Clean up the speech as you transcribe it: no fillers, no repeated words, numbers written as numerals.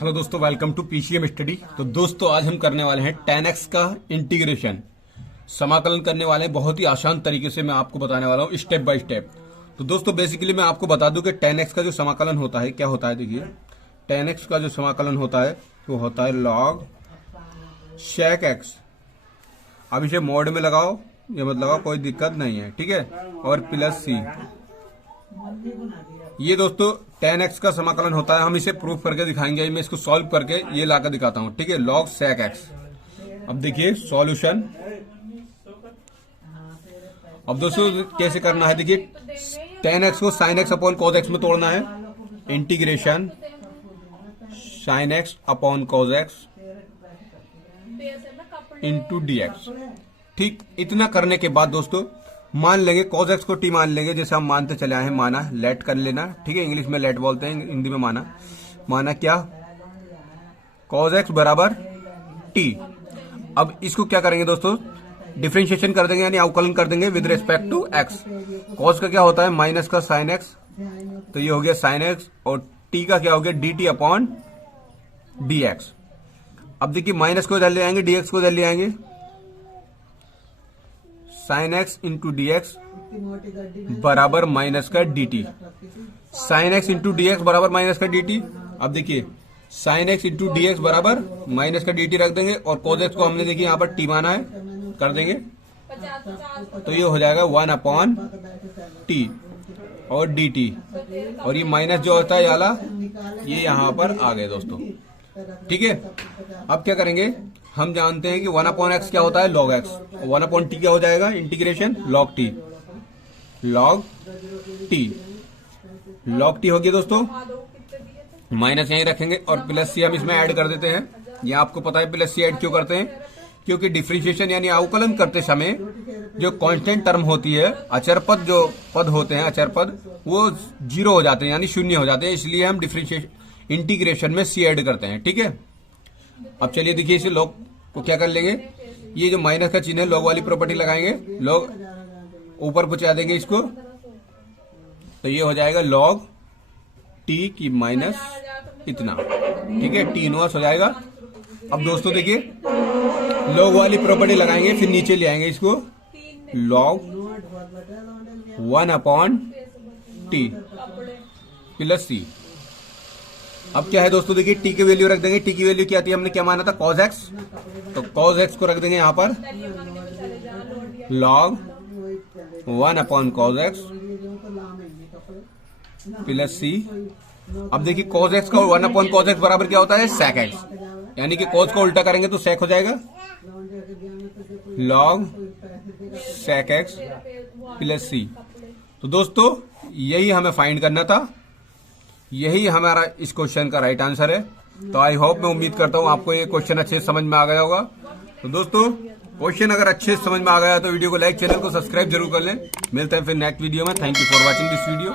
Hello दोस्तों, welcome to PCM study. तो दोस्तों आज हम करने वाले हैं 10x का इंटीग्रेशन, समाकलन करने वाले हैं। बहुत ही आसान तरीके से मैं आपको बताने वाला हूँ, स्टेप बाय स्टेप। तो दोस्तों बेसिकली मैं आपको बता दूं कि 10x का जो समाकलन होता है क्या होता है। देखिए 10x का जो समाकलन होता है वो होता है log sec x। अब इसे मोड में लगाओ या मत लगाओ, कोई दिक्कत नहीं है, ठीक है। और प्लस c, ये दोस्तों 10x का समाकलन होता है। हम इसे प्रूफ करके दिखाएंगे। मैं इसको सॉल्व करके ये लाकर दिखाता हूँ, ठीक है। log sec x। अब देखिए सॉल्यूशन। अब दोस्तों कैसे करना है, देखिए 10x को sin x upon cos x में तोड़ना है। Integration sin x upon cos x into dx। ठीक, इतना करने के बाद दोस्तों मान लेंगे cos x को t मान लेंगे, जैसे हम मानते चले आए हैं। माना लेट कर लेना, ठीक है। इंग्लिश में लेट बोलते हैं, हिंदी में माना। माना क्या, cos x बराबर t। अब इसको क्या करेंगे दोस्तों, डिफरेंशिएशन कर देंगे, यानी अवकलन कर देंगे with respect to x। cos का क्या होता है, माइनस का sin x, तो ये हो गया sin x। और t का क्या हो गया, dt अपॉन dx। अब देखिए माइनस को इधर ले आएंगे, dx को इधर ले आएंगे। sin x into D x बराबर माइनस का dt। sin x into D x बराबर माइनस का dt। अब देखिए sin x into D x बराबर माइनस का dt रख देंगे, और cos x को हमने देखिए यहाँ पर t माना है, कर देंगे। तो ये हो जाएगा 1 अपॉन t और dt। और ये माइनस जो होता है वाला, ये यहाँ पर आ गए दोस्तों, ठीक है। अब क्या करेंगे, हम जानते हैं कि 1 अपॉन एक्स क्या होता है, log x। 1 अपॉन टी क्या हो जाएगा, integration log t। log t हो गया दोस्तों। माइनस यहीं रखेंगे और प्लस सी हम इसमें ऐड कर देते हैं। ये आपको पता है प्लस सी ऐड क्यों करते हैं, क्योंकि डिफरेंशिएशन यानी अवकलन करते समय जो कांस्टेंट टर्म होती है, अचर पद जो पद होते हैं, अचर पद, वो जीरो हो जाते हैं, यानी शून्य हो जाते हैं। इसलिए हम डिफरेंशिएशन इंटीग्रेशन में सी ऐड करते हैं, ठीक है। अब चलिए देखिए इसे log को क्या कर लेंगे, ये जो माइनस का चिन्ह है log वाली प्रॉपर्टी लगाएंगे, log ऊपर पहुंचा देंगे इसको, तो ये हो जाएगा log t की माइनस इतना, ठीक है। t इनवर्स हो जाएगा। अब दोस्तों देखिए log वाली प्रॉपर्टी लगाएंगे, फिर नीचे ले आएंगे इसको, log 1 upon t plus c। अब क्या है दोस्तों, देखिए t की वैल्यू रख देंगे। t की वैल्यू क्या आती है, हमने क्या माना था, cos x। तो cos x को रख देंगे यहाँ पर log 1 upon cos x plus c। अब देखिए cos x का 1 अपॉन cos x बराबर क्या होता है, sec x। यानी कि cos को उल्टा करेंगे तो sec हो जाएगा, log sec x plus c। तो दोस्तों यही हमें फाइंड करना था, यही हमारा इस क्वेश्चन का राइट आंसर है। तो आई होप, मैं उम्मीद करता हूँ आपको ये क्वेश्चन अच्छे से समझ में आ गया होगा। तो दोस्तों क्वेश्चन अगर अच्छे से समझ में आ गया तो वीडियो को लाइक, चैनल को सब्सक्राइब जरूर कर लें। मिलते हैं फिर नेक्स्ट वीडियो में। Thank you for watching this video.